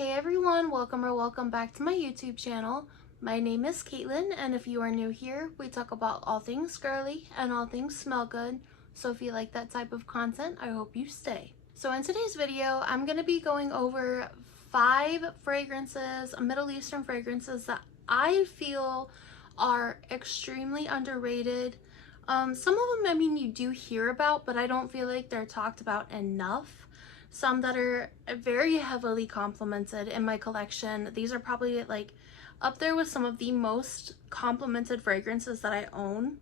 Hey everyone, welcome back to my YouTube channel. My name is Caitlin, and if you are new here, we talk about all things girly and all things smell good. So if you like that type of content, I hope you stay. So in today's video, I'm going to be going over 5 fragrances, Middle Eastern fragrances that I feel are extremely underrated. Some of them, I mean, you do hear about, but I don't feel like they're talked about enough. Some that are very heavily complimented in my collection. These are probably like up there with some of the most complimented fragrances that I own.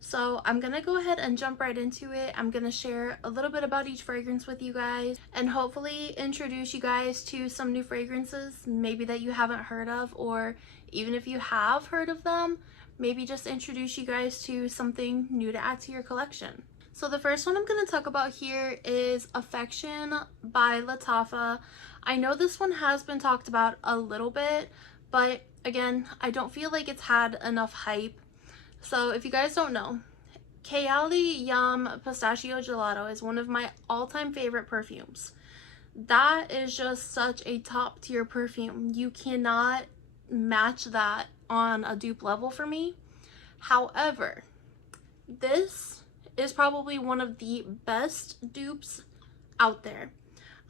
So I'm gonna go ahead and jump right into it. I'm gonna share a little bit about each fragrance with you guys and hopefully introduce you guys to some new fragrances maybe that you haven't heard of, or even if you have heard of them, maybe just introduce you guys to something new to add to your collection. So the first one I'm going to talk about here is Affection by Lattafa. I know this one has been talked about a little bit, but again, I don't feel like it's had enough hype. So if you guys don't know, Kayali Yum Pistachio Gelato is one of my all-time favorite perfumes. That is just such a top tier perfume. You cannot match that on a dupe level for me. However, this is probably one of the best dupes out there.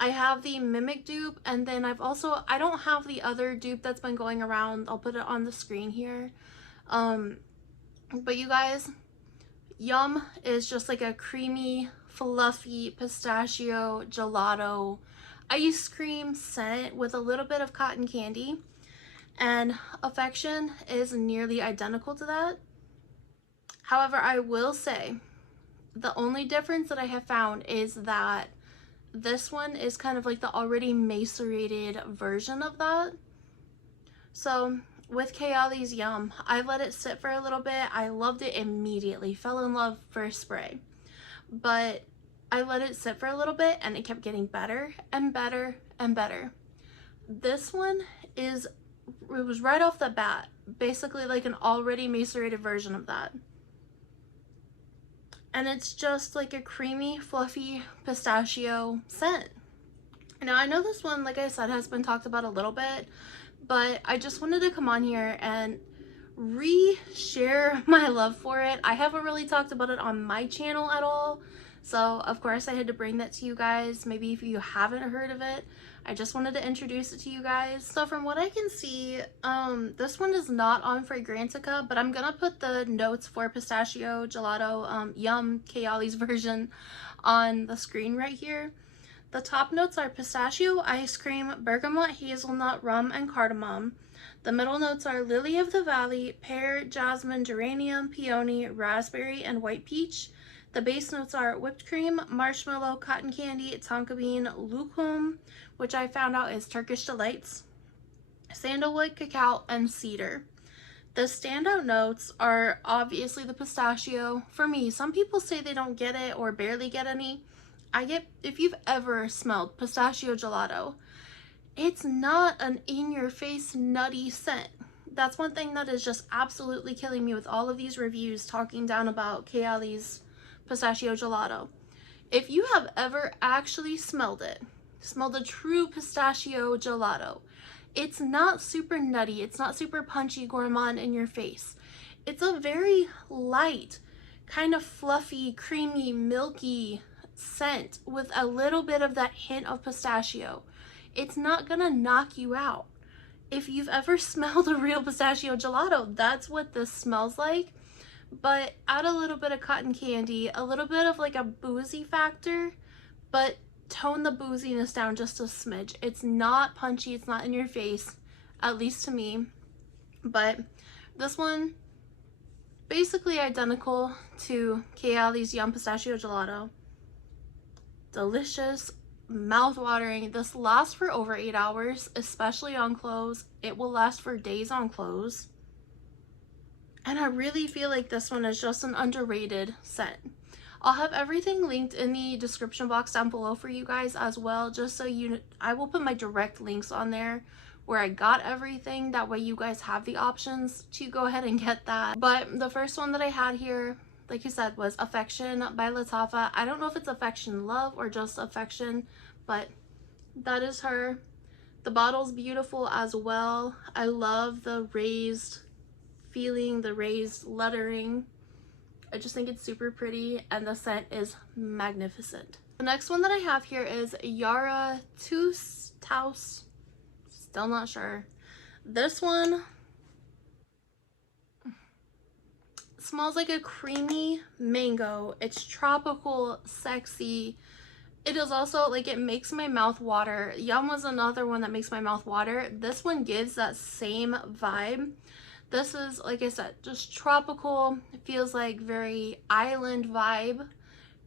I have the Mimic dupe, and then I don't have the other dupe that's been going around. I'll put it on the screen here. But you guys, Yum is just like a creamy, fluffy pistachio gelato ice cream scent with a little bit of cotton candy, and Affection is nearly identical to that. However, I will say the only difference that I have found is that this one is kind of like the already macerated version of that. So with Kayali's Yum, I let it sit for a little bit. I loved it immediately, fell in love first spray. But I let it sit for a little bit and it kept getting better and better and better. This one it was right off the bat, basically like an already macerated version of that. And it's just like a creamy, fluffy pistachio scent. Now, I know this one, like I said, has been talked about a little bit, but I just wanted to come on here and re-share my love for it. I haven't really talked about it on my channel at all, so of course I had to bring that to you guys. Maybe if you haven't heard of it, I just wanted to introduce it to you guys. So from what I can see, this one is not on Fragrantica, but I'm gonna put the notes for Pistachio Gelato Yum Kayali's version on the screen right here. The top notes are pistachio, ice cream, bergamot, hazelnut, rum, and cardamom. The middle notes are lily of the valley, pear, jasmine, geranium, peony, raspberry, and white peach. The base notes are whipped cream, marshmallow, cotton candy, tonka bean, lokum, which I found out is Turkish delights, sandalwood, cacao, and cedar. The standout notes are obviously the pistachio. For me, some people say they don't get it or barely get any. If you've ever smelled pistachio gelato, it's not an in-your-face nutty scent. That's one thing that is just absolutely killing me with all of these reviews talking down about Kayali's pistachio gelato. If you have ever actually smelled a true pistachio gelato, it's not super nutty, it's not super punchy gourmand in your face. It's a very light, kind of fluffy, creamy, milky scent with a little bit of that hint of pistachio. It's not gonna knock you out. If you've ever smelled a real pistachio gelato, that's what this smells like. But add a little bit of cotton candy, a little bit of like a boozy factor, but tone the booziness down just a smidge. It's not punchy, it's not in your face, at least to me. But this one, basically identical to Kayali's Yum Pistachio Gelato. Delicious, mouth-watering. This lasts for over 8 hours, especially on clothes. It will last for days on clothes. And I really feel like this one is just an underrated scent. I'll have everything linked in the description box down below for you guys as well, just so I will put my direct links on there where I got everything. That way you guys have the options to go ahead and get that. But the first one that I had here, like you said, was Affection by Lattafa. I don't know if it's Affection Love or just Affection, but that is her. The bottle's beautiful as well. I love the raised feeling, the raised lettering. I just think it's super pretty, and the scent is magnificent. The next one that I have here is Yara Taus. Still not sure. This one smells like a creamy mango. It's tropical, sexy. It is also like, it makes my mouth water. Yum was another one that makes my mouth water. This one gives that same vibe. This is, like I said, just tropical. It feels like very island vibe,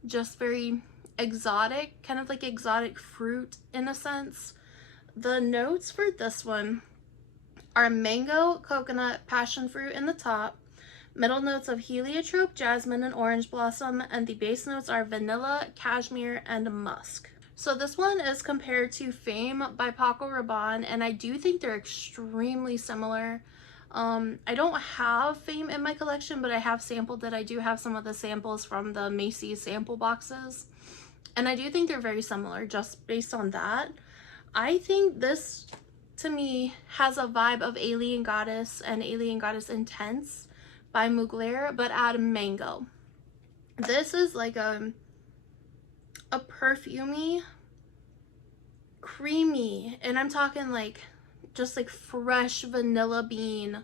just very exotic, kind of like exotic fruit in a sense. The notes for this one are mango, coconut, passion fruit in the top, middle notes of heliotrope, jasmine, and orange blossom, and the base notes are vanilla, cashmere, and musk. So this one is compared to Fame by Paco Rabanne, and I do think they're extremely similar. I don't have Fame in my collection, but I have sampled it. I do have some of the samples from the Macy's sample boxes, and I do think they're very similar just based on that. I think this, to me, has a vibe of Alien Goddess and Alien Goddess Intense by Mugler, but add mango. This is like a perfumey, creamy, and I'm talking like just like fresh vanilla bean,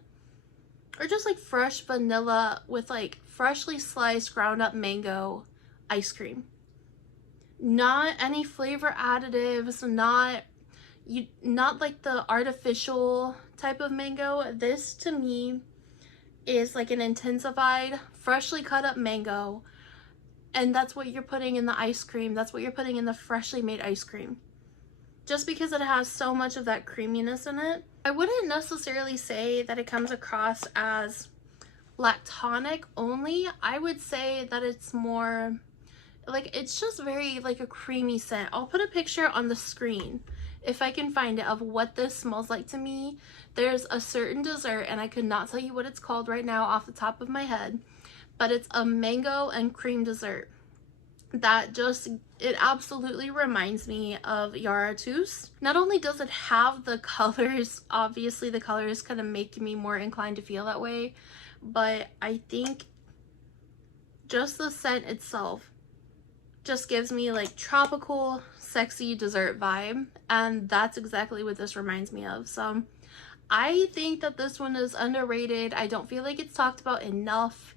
or just like fresh vanilla with like freshly sliced ground up mango ice cream. Not any flavor additives, not like the artificial type of mango. This to me is like an intensified, freshly cut up mango, and that's what you're putting in the ice cream. That's what you're putting in the freshly made ice cream. Just because it has so much of that creaminess in it. I wouldn't necessarily say that it comes across as lactonic only. I would say that it's more like, it's just very like a creamy scent. I'll put a picture on the screen if I can find it of what this smells like to me. There's a certain dessert, and I could not tell you what it's called right now off the top of my head, but it's a mango and cream dessert that just, it absolutely reminds me of Yara Tous. Not only does it have the colors, obviously the colors kind of make me more inclined to feel that way, but I think just the scent itself just gives me like tropical, sexy dessert vibe, and that's exactly what this reminds me of. So I think that this one is underrated. I don't feel like it's talked about enough.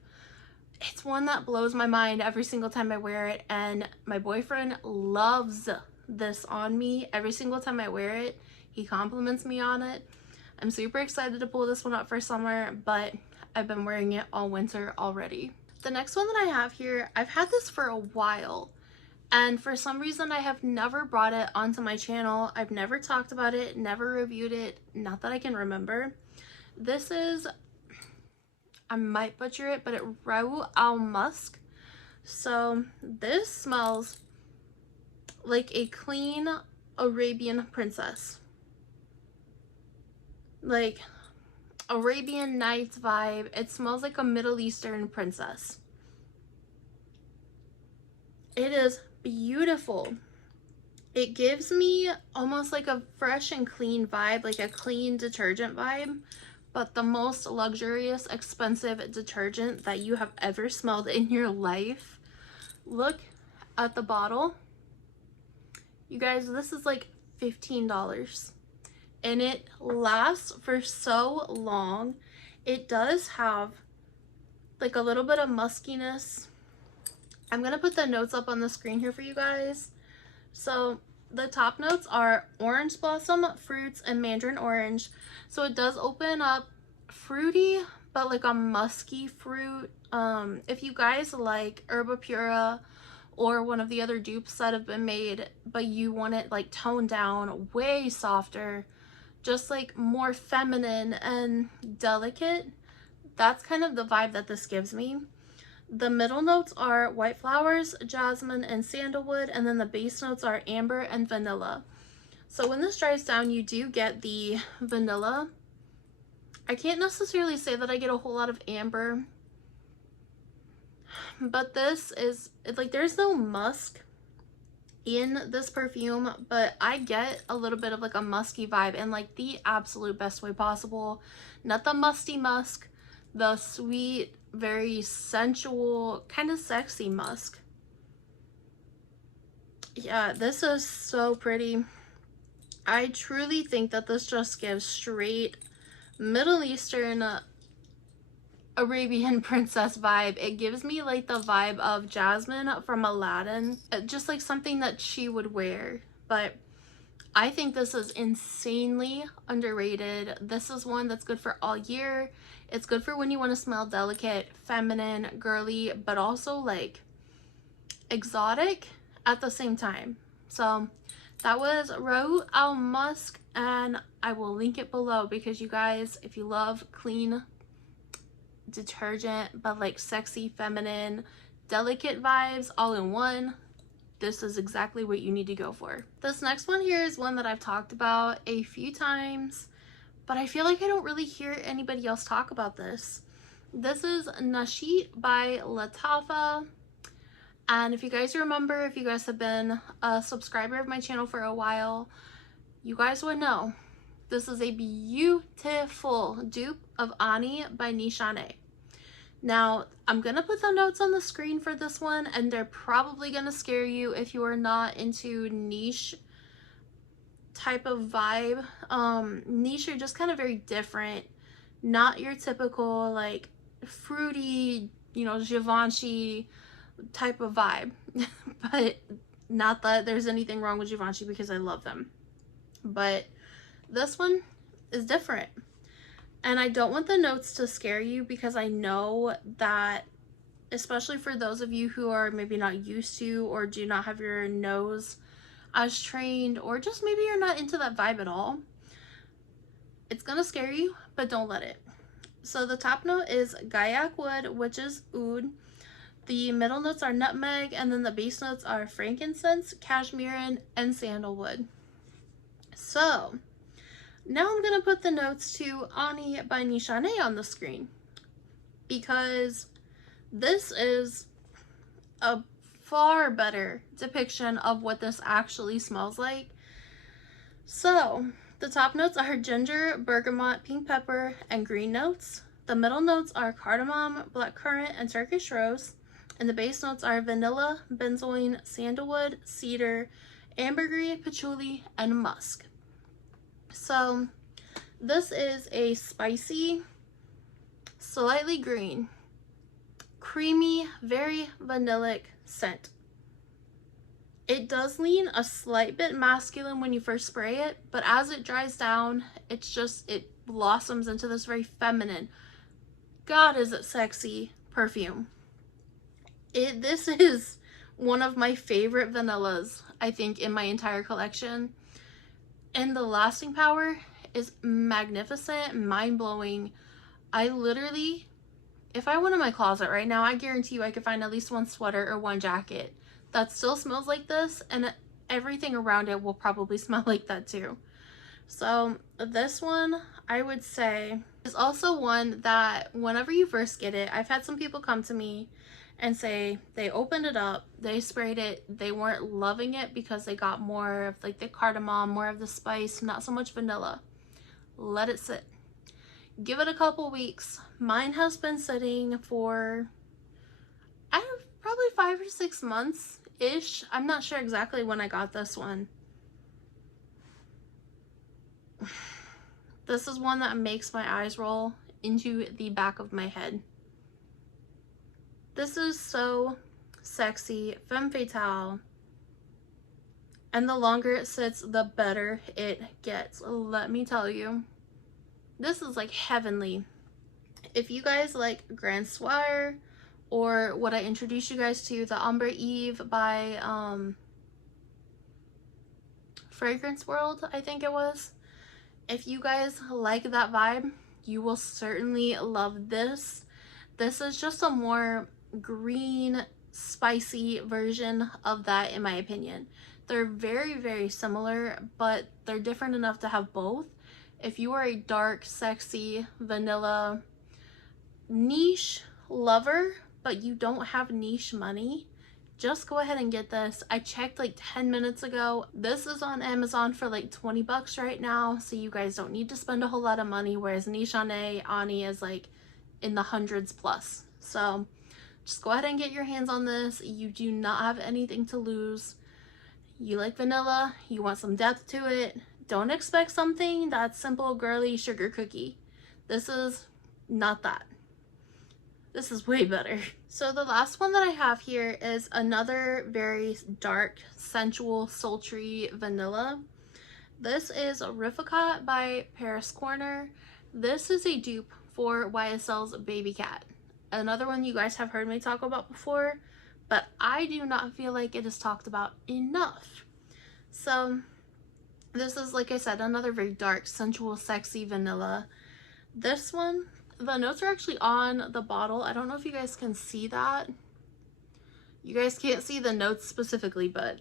It's one that blows my mind every single time I wear it, and my boyfriend loves this on me. Every single time I wear it, he compliments me on it. I'm super excited to pull this one up for summer, but I've been wearing it all winter already. The next one that I have here, I've had this for a while, and for some reason I have never brought it onto my channel. I've never talked about it, never reviewed it, not that I can remember. This is, I might butcher it, but Ricot al Musk. So this smells like a clean Arabian princess. Like Arabian Nights vibe. It smells like a Middle Eastern princess. It is beautiful. It gives me almost like a fresh and clean vibe, like a clean detergent vibe, but the most luxurious, expensive detergent that you have ever smelled in your life. Look at the bottle. You guys, this is like $15. And it lasts for so long. It does have like a little bit of muskiness. I'm gonna put the notes up on the screen here for you guys. So the top notes are orange blossom, fruits, and mandarin orange. So it does open up fruity, but like a musky fruit. If you guys like Herba Pura or one of the other dupes that have been made, but you want it like toned down, way softer, just like more feminine and delicate, that's kind of the vibe that this gives me. The middle notes are white flowers, jasmine, and sandalwood, and then the base notes are amber and vanilla. So when this dries down, you do get the vanilla. I can't necessarily say that I get a whole lot of amber, but this is, like, there's no musk in this perfume, but I get a little bit of like a musky vibe in like the absolute best way possible. Not the musty musk, the sweet, very sensual, kind of sexy musk. Yeah, this is so pretty. I truly think that this just gives straight Middle Eastern Arabian princess vibe. It gives me like the vibe of Jasmine from Aladdin, just like something that she would wear. But I think this is insanely underrated. This is one that's good for all year. It's good for when you want to smell delicate, feminine, girly, but also like exotic at the same time. So that was Ricot Al Musk, and I will link it below because you guys, if you love clean detergent but like sexy, feminine, delicate vibes all in one, this is exactly what you need to go for. This next one here is one that I've talked about a few times, but I feel like I don't really hear anybody else talk about this. This is Nasheet by Latafa. And if you guys remember, if you guys have been a subscriber of my channel for a while, you guys would know this is a beautiful dupe of Ani by Nishan. Now, I'm going to put the notes on the screen for this one, and they're probably going to scare you if you are not into niche type of vibe. Niche are just kind of very different. Not your typical, like, fruity, you know, Givenchy type of vibe. But not that there's anything wrong with Givenchy because I love them. But this one is different. And I don't want the notes to scare you because I know that, especially for those of you who are maybe not used to or do not have your nose as trained, or just maybe you're not into that vibe at all, it's gonna scare you, but don't let it. So the top note is Gaiac wood, which is oud. The middle notes are nutmeg, and then the base notes are frankincense, cashmere, and sandalwood. So now I'm going to put the notes to Ani by Nishan on the screen, because this is a far better depiction of what this actually smells like. So the top notes are ginger, bergamot, pink pepper, and green notes. The middle notes are cardamom, blackcurrant, and Turkish rose. And the base notes are vanilla, benzoin, sandalwood, cedar, ambergris, patchouli, and musk. So this is a spicy, slightly green, creamy, very vanillic scent. It does lean a slight bit masculine when you first spray it, but as it dries down, it blossoms into this very feminine, God is it sexy perfume. This is one of my favorite vanillas, I think, in my entire collection. And the lasting power is magnificent, mind-blowing. I literally, if I went in my closet right now, I guarantee you I could find at least one sweater or one jacket that still smells like this, and everything around it will probably smell like that too. So this one, I would say, is also one that whenever you first get it, I've had some people come to me and say they opened it up, they sprayed it, they weren't loving it because they got more of like the cardamom, more of the spice, not so much vanilla. Let it sit. Give it a couple weeks. Mine has been sitting for, I don't know, probably 5 or 6 months ish. I'm not sure exactly when I got this one. This is one that makes my eyes roll into the back of my head. This is so sexy, femme fatale, and the longer it sits, the better it gets. Let me tell you, this is like heavenly. If you guys like Grand Soir, or what I introduced you guys to, the Ombre Eve by Fragrance World, I think it was. If you guys like that vibe, you will certainly love this. This is just a more green, spicy version of that, in my opinion. They're very, very similar, but they're different enough to have both. If you are a dark, sexy, vanilla, niche lover, but you don't have niche money, just go ahead and get this. I checked like 10 minutes ago. This is on Amazon for like 20 bucks right now, so you guys don't need to spend a whole lot of money, whereas Nishan Ani is like in the hundreds plus. So just go ahead and get your hands on this. You do not have anything to lose. You like vanilla, you want some depth to it. Don't expect something that's simple, girly, sugar cookie. This is not that. This is way better. So the last one that I have here is another very dark, sensual, sultry vanilla. This is Ricot by Paris Corner. This is a dupe for YSL's Babycat. Another one you guys have heard me talk about before, but I do not feel like it is talked about enough. So this is, like I said, another very dark, sensual, sexy vanilla. This one, the notes are actually on the bottle. I don't know if you guys can see that. You guys can't see the notes specifically, but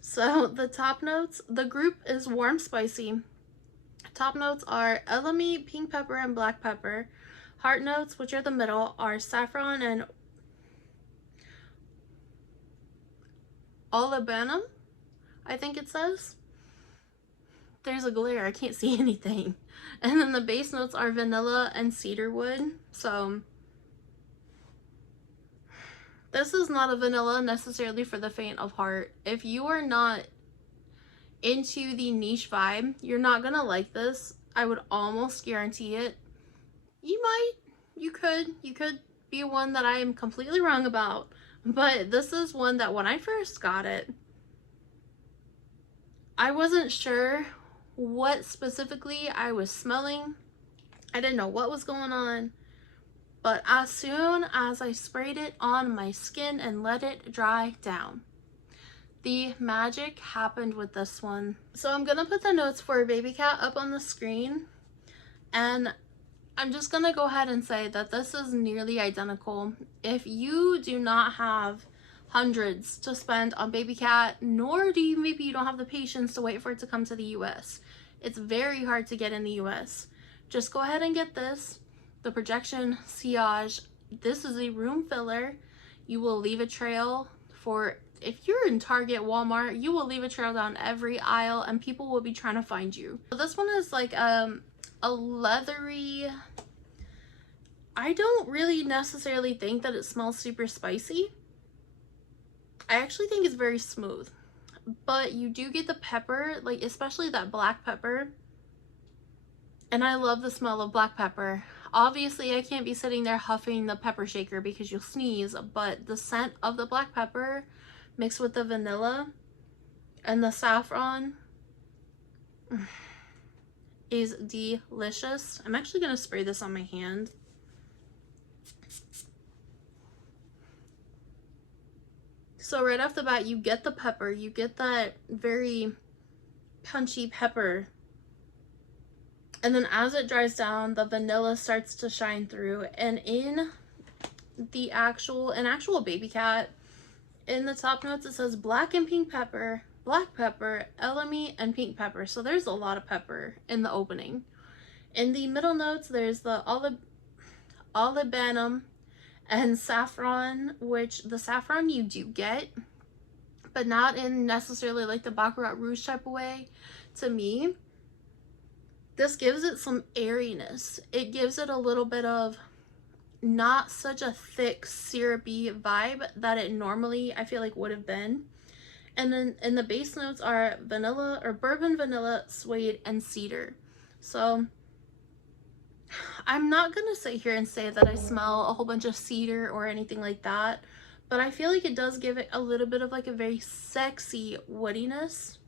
so the top notes, the group is warm, spicy. Top notes are elemi, pink pepper, and black pepper. Heart notes, which are the middle, are saffron and olibanum, I think it says. There's a glare, I can't see anything. And then the base notes are vanilla and cedarwood. So this is not a vanilla necessarily for the faint of heart. If you are not into the niche vibe, you're not gonna like this. I would almost guarantee it. You might, you could be one that I am completely wrong about, but this is one that when I first got it, I wasn't sure what specifically I was smelling. I didn't know what was going on, but as soon as I sprayed it on my skin and let it dry down, the magic happened with this one. So I'm gonna put the notes for Babycat up on the screen, and I'm just gonna go ahead and say that this is nearly identical. If you do not have hundreds to spend on Babycat, nor do you, maybe you don't have the patience to wait for it to come to the US. It's very hard to get in the US. Just go ahead and get this, the Projection Sillage. This is a room filler. You will leave a trail for, if you're in Target, Walmart, you will leave a trail down every aisle and people will be trying to find you. So this one is like a leathery, I don't really necessarily think that it smells super spicy. I actually think it's very smooth, but you do get the pepper, like especially that black pepper, and I love the smell of black pepper. Obviously I can't be sitting there huffing the pepper shaker because you'll sneeze, but the scent of the black pepper mixed with the vanilla and the saffron is delicious. I'm actually going to spray this on my hand. So right off the bat, you get the pepper, you get that very punchy pepper. And then as it dries down, the vanilla starts to shine through. And in the actual Babycat, in the top notes, it says black and pink pepper, black pepper, elemi, and pink pepper. So there's a lot of pepper in the opening. In the middle notes, there's the olibanum and saffron, which the saffron you do get, but not in necessarily like the Baccarat Rouge type of way. To me, this gives it some airiness. It gives it a little bit of not such a thick syrupy vibe that it normally I feel like would have been. And then in the base notes are vanilla or bourbon, vanilla, suede, and cedar. So I'm not gonna sit here and say that I smell a whole bunch of cedar or anything like that, but I feel like it does give it a little bit of like a very sexy woodiness.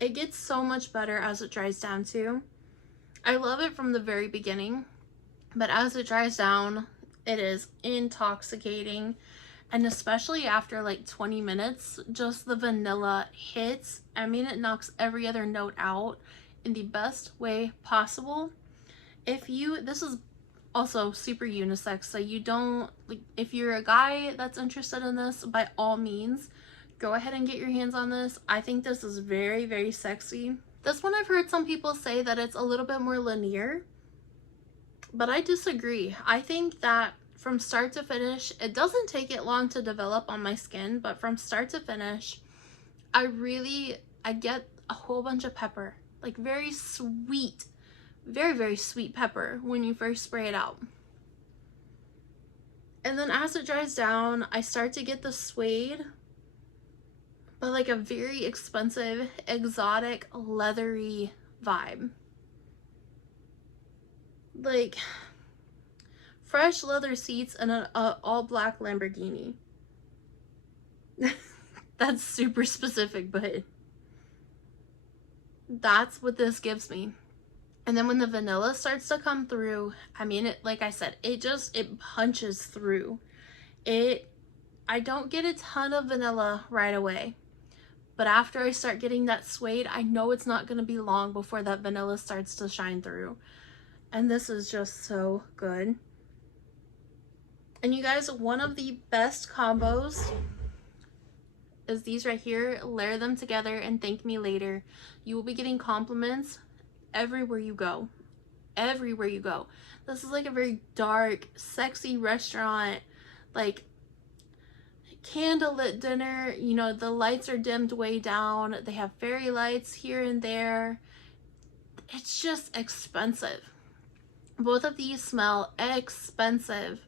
It gets so much better as it dries down too. I love it from the very beginning, but as it dries down, it is intoxicating. And especially after like 20 minutes, just the vanilla hits. I mean, it knocks every other note out in the best way possible. This is also super unisex, so you don't, like, if you're a guy that's interested in this, by all means, go ahead and get your hands on this. I think this is very, very sexy. This one I've heard some people say that it's a little bit more linear, but I disagree. I think that from start to finish, it doesn't take it long to develop on my skin, but from start to finish, I get a whole bunch of pepper, like very sweet, very, very sweet pepper when you first spray it out. And then as it dries down, I start to get the suede, but like a very expensive, exotic, leathery vibe. Like fresh leather seats and an all black Lamborghini. That's super specific, but that's what this gives me. And then when the vanilla starts to come through, I mean, it, like I said, it punches through. I don't get a ton of vanilla right away, but after I start getting that suede, I know it's not going to be long before that vanilla starts to shine through. And this is just so good. And you guys, one of the best combos is these right here. Layer them together and thank me later. You will be getting compliments everywhere you go. Everywhere you go. This is like a very dark, sexy restaurant, like candlelit dinner. You know, the lights are dimmed way down. They have fairy lights here and there. It's just expensive. Both of these smell expensive,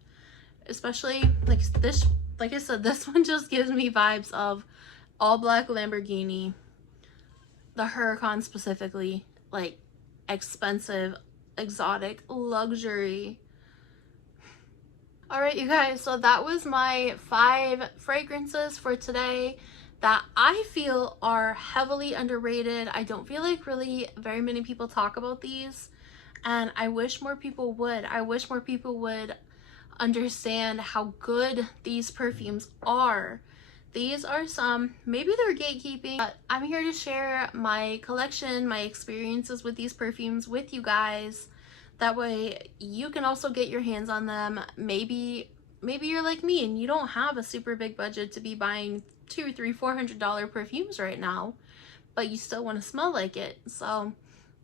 especially like this. Like I said, this one just gives me vibes of all black Lamborghini, the Huracan specifically, like expensive, exotic, luxury. Alright you guys, so that was my 5 fragrances for today that I feel are heavily underrated. I don't feel like really very many people talk about these, and I wish more people would. I wish more people would understand how good these perfumes are. These are some, maybe they're gatekeeping, but I'm here to share my collection, my experiences with these perfumes with you guys. That way you can also get your hands on them. Maybe you're like me and you don't have a super big budget to be buying $200, $300, $400 perfumes right now, but you still want to smell like it. So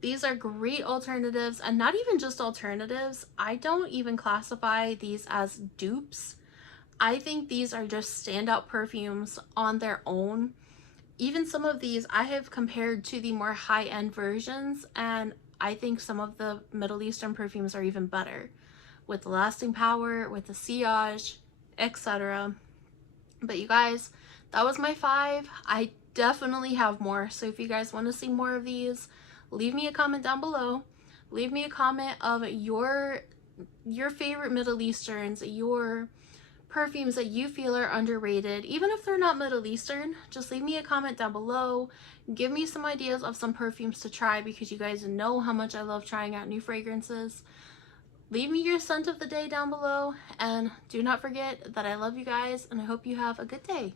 these are great alternatives, and not even just alternatives. I don't even classify these as dupes. I think these are just standout perfumes on their own. Even some of these I have compared to the more high-end versions, and I think some of the Middle Eastern perfumes are even better with the lasting power, with the sillage, etc. But you guys, that was my 5. I definitely have more, so if you guys want to see more of these, leave me a comment down below. Leave me a comment of your favorite Middle Easterns, your perfumes that you feel are underrated. Even if they're not Middle Eastern, just leave me a comment down below. Give me some ideas of some perfumes to try, because you guys know how much I love trying out new fragrances. Leave me your scent of the day down below, and do not forget that I love you guys and I hope you have a good day.